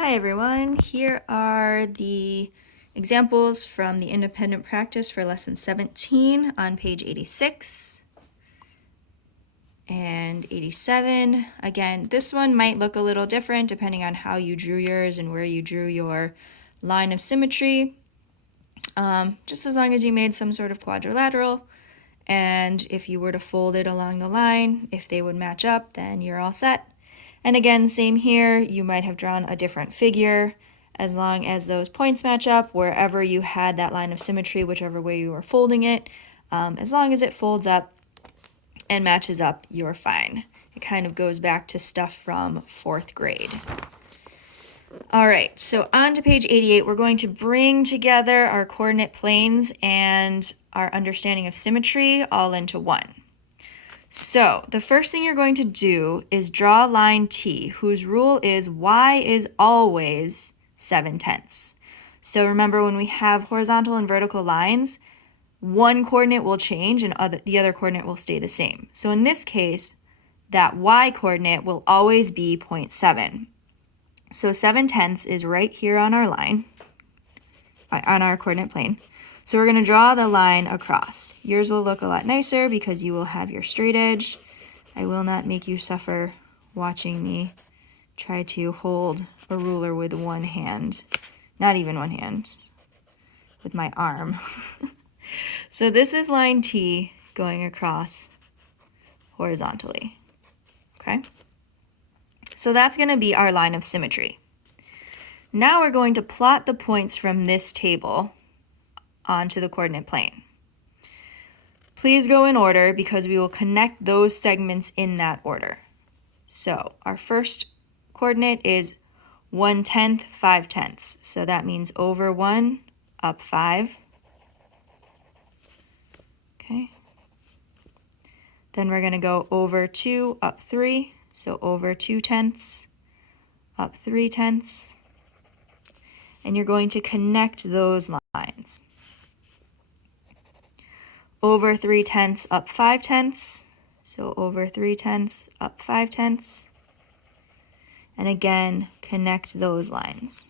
Hi everyone, here are the examples from the independent practice for lesson 17 on page 86 and 87. Again, this one might look a little different depending on how you drew yours and where you drew your line of symmetry. Just as long as you made some sort of quadrilateral, and if you were to fold it along the line, if they would match up, then you're all set. And again, same here, you might have drawn a different figure. As long as those points match up, wherever you had that line of symmetry, whichever way you were folding it, as long as it folds up and matches up, you're fine. It kind of goes back to stuff from 4th grade. All right, so on to page 88, we're going to bring together our coordinate planes and our understanding of symmetry all into one. So the first thing you're going to do is draw line T, whose rule is y is always 7/10. So remember, when we have horizontal and vertical lines, one coordinate will change and the other coordinate will stay the same. So in this case, that y coordinate will always be 0.7. So 7/10 is right here on our line, on our coordinate plane. So we're going to draw the line across. Yours will look a lot nicer because you will have your straight edge. I will not make you suffer watching me try to hold a ruler with one hand. Not even one hand, with my arm. So this is line T going across horizontally, okay? So that's going to be our line of symmetry. Now we're going to plot the points from this table onto the coordinate plane. Please go in order because we will connect those segments in that order. So our first coordinate is 1/10, 5/10. So that means over 1, up 5. Okay. Then we're going to go over 2, up 3. So over 2/10, up 3/10. And you're going to connect those lines. Over 3/10, up 5/10. So over 3/10, up 5/10. And again, connect those lines.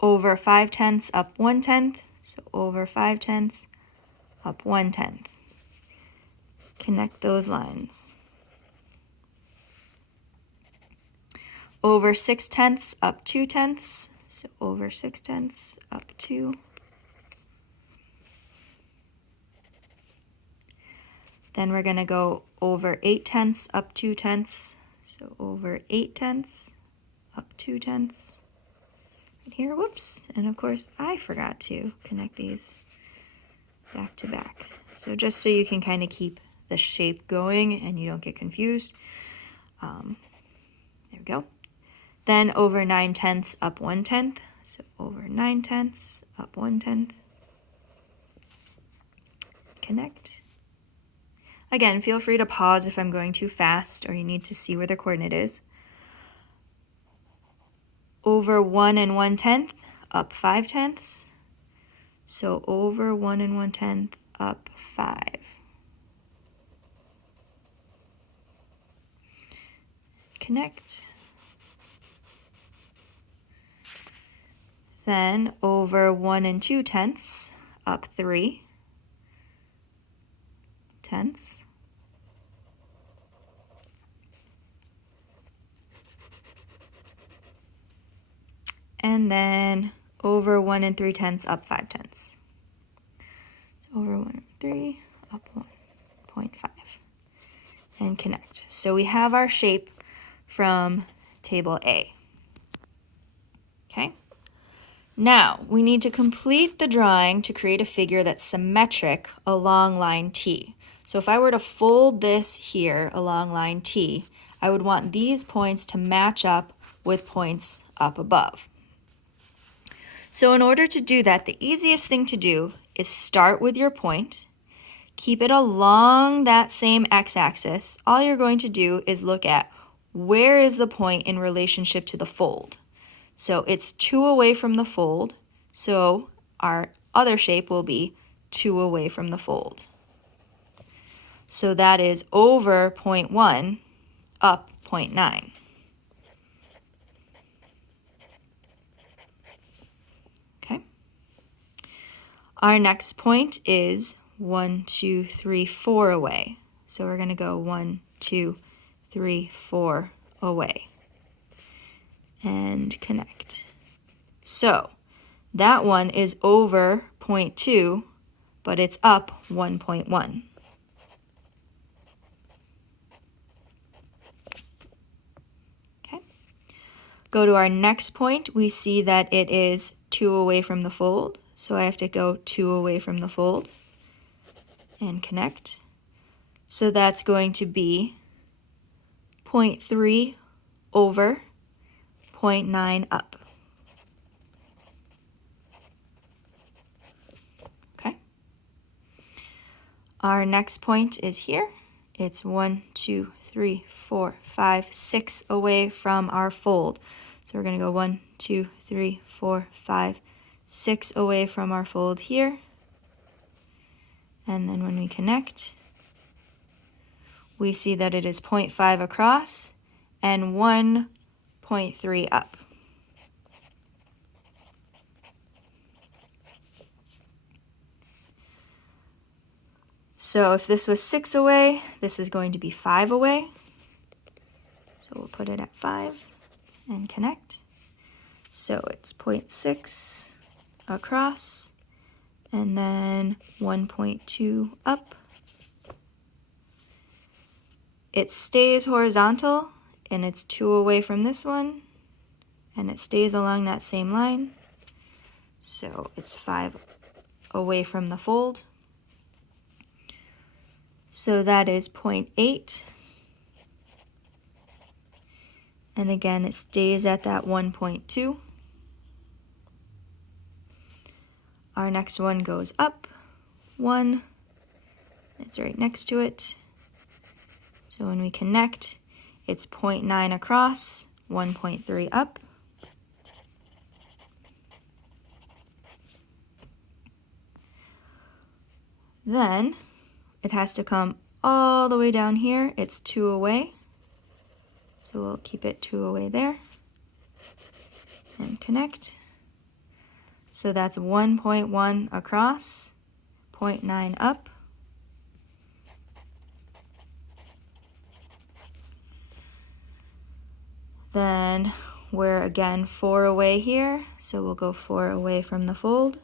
Over 5/10, up 1/10. So over 5/10, up 1/10. Connect those lines. Over 6/10, up 2/10. So over 6/10, up 2. Then we're going to go over 8/10, up 2/10. So over 8/10, up 2/10. Right here, whoops. And of course, I forgot to connect these back to back. So just so you can kind of keep the shape going and you don't get confused. There we go. Then over 9/10, up 1/10. So over 9/10, up 1/10. Connect. Again, feel free to pause if I'm going too fast or you need to see where the coordinate is. Over 1 and 1/10, up 5/10. So over 1 and 1/10, up 5. Connect. Then over 1 and 2/10, up 3/10. And then over 1 and 3/10, up 5/10. Over 1 and 3, up 1.5. And connect. So we have our shape from table A. Okay? Now, we need to complete the drawing to create a figure that's symmetric along line T. So if I were to fold this here along line T, I would want these points to match up with points up above. So in order to do that, the easiest thing to do is start with your point, keep it along that same x-axis. All you're going to do is look at where is the point in relationship to the fold. So it's 2 away from the fold, so our other shape will be 2 away from the fold. So that is over 0.1, up 0.9. Our next point is 1, 2, 3, 4 away. So we're going to go 1, 2, 3, 4 away and connect. So that one is over 0.2, but it's up 1.1. Okay. Go to our next point. We see that it is 2 away from the fold. So I have to go 2 away from the fold and connect. So that's going to be 0.3 over 0.9 up. Okay. Our next point is here. It's 1, 2, 3, 4, 5, 6 away from our fold. So we're going to go 1, 2, 3, 4, 5, 6 away from our fold here. And then when we connect, we see that it is 0.5 across and 1.3 up. So if this was 6 away, this is going to be 5 away. So we'll put it at 5 and connect. So it's 0.6 across and then 1.2 up. It stays horizontal and it's 2 away from this one and it stays along that same line. So it's 5 away from the fold. So that is 0.8. And again, it stays at that 1.2. Our next one goes up 1. It's right next to it. So when we connect, it's 0.9 across, 1.3 up. Then it has to come all the way down here. It's 2 away. So we'll keep it 2 away there and connect. So that's 1.1 across, 0.9 up. Then we're again 4 away here, so we'll go 4 away from the fold.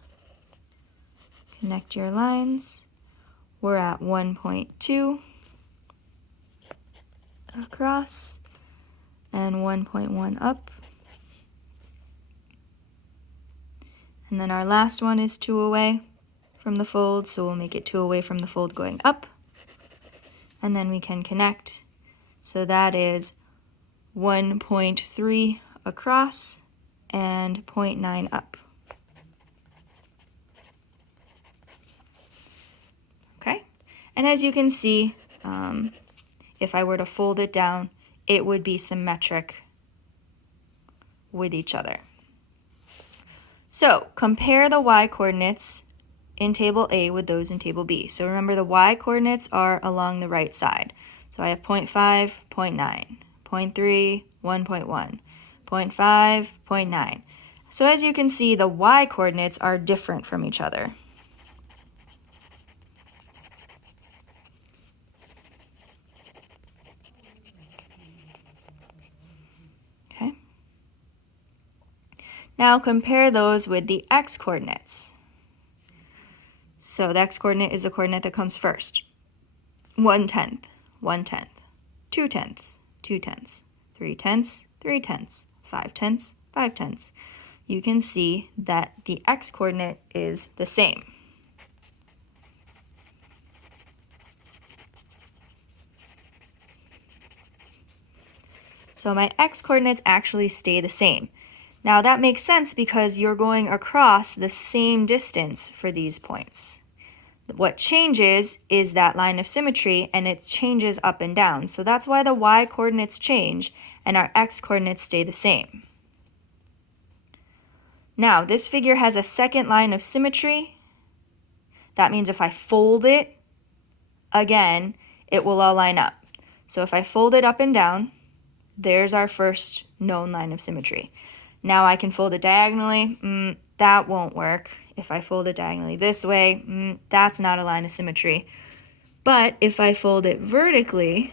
Connect your lines. We're at 1.2 across and 1.1 up. And then our last one is 2 away from the fold, so we'll make it 2 away from the fold going up. And then we can connect. So that is 1.3 across and 0.9 up. Okay, and as you can see, if I were to fold it down, it would be symmetric with each other. So compare the y coordinates in table A with those in table B. So remember, the y coordinates are along the right side. So I have 0.5, 0.9, 0.3, 1.1, 0.5, 0.9. So as you can see, the y coordinates are different from each other. Okay. Now compare those with the x coordinates. So the x coordinate is the coordinate that comes first. 1/10, 1/10, 2/10, 2/10, 3/10, 3/10, 5/10, 5/10. You can see that the x coordinate is the same. So my x coordinates actually stay the same. Now that makes sense because you're going across the same distance for these points. What changes is that line of symmetry, and it changes up and down. So that's why the y coordinates change and our x coordinates stay the same. Now this figure has a second line of symmetry. That means if I fold it again, it will all line up. So if I fold it up and down, there's our first known line of symmetry. Now I can fold it diagonally. That won't work. If I fold it diagonally this way, that's not a line of symmetry. But if I fold it vertically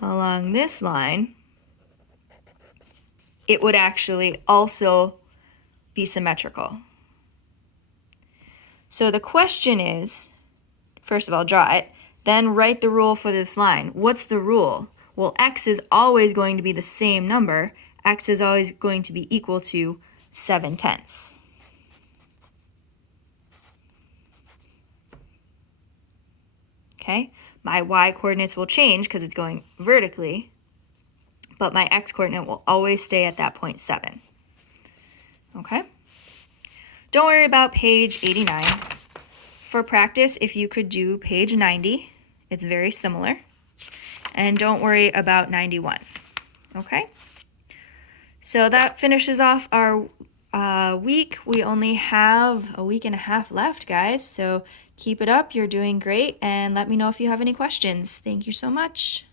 along this line, it would actually also be symmetrical. So the question is, first of all, draw it, then write the rule for this line. What's the rule? Well, x is always going to be the same number. X is always going to be equal to 7/10. Okay, my y coordinates will change because it's going vertically, but my x coordinate will always stay at that 0.7. Okay? Don't worry about page 89. For practice, if you could do page 90, it's very similar. And don't worry about 91. Okay? So that finishes off our week. We only have a week and a half left, guys. So keep it up. You're doing great. And let me know if you have any questions. Thank you so much.